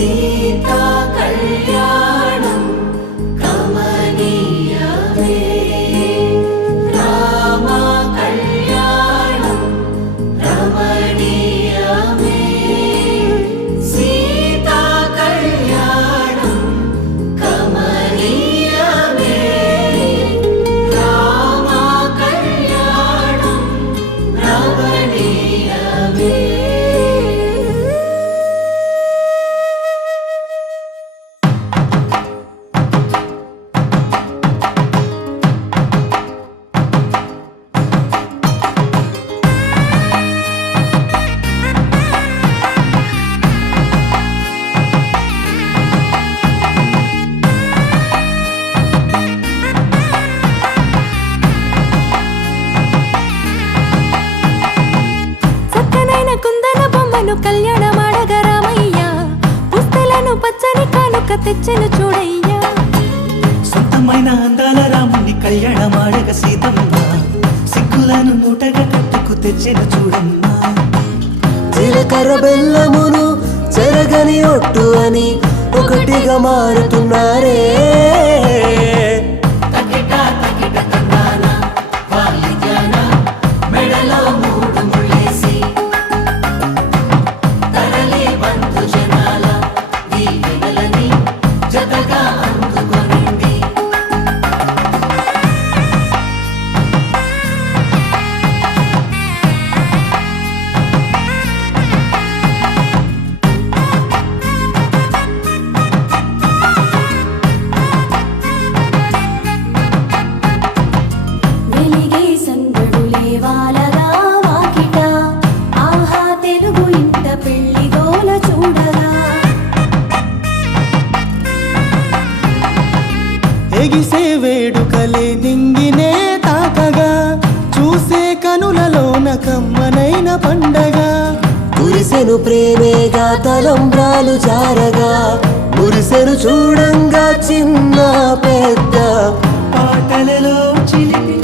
సీతా కళ్యాణం కమనీయమే రామ కళ్యాణం రమణీయమే సీతా కళ్యాణం కమనీయమే రామ కళ్యాణం రమణీయమే. కళ్యాణమాడగ రామయ్య పుస్తలను పచ్చని కానుక తెచ్చెను చూడయ్యా. సొంతమైన అందాల రాముని కళ్యాణమాడగ సీతమ్మ సిగ్గులను మూటగా కట్టుకు తెచ్చెను చూడమ్మా. జీలకర్ర బెల్లమును చెరగని ఒట్టు అని ఒకటిగా మారుతున్నారే. ఎగిసే వేడుకలే నింగినే తాకగా చూసే కనులలోన కమ్మనైన పండగ. కురిసెను ప్రేమేగా తలంబ్రాలు జారగా మురిసెను చూడంగా చిన్న పెద్ద పాటలలో చిలిపి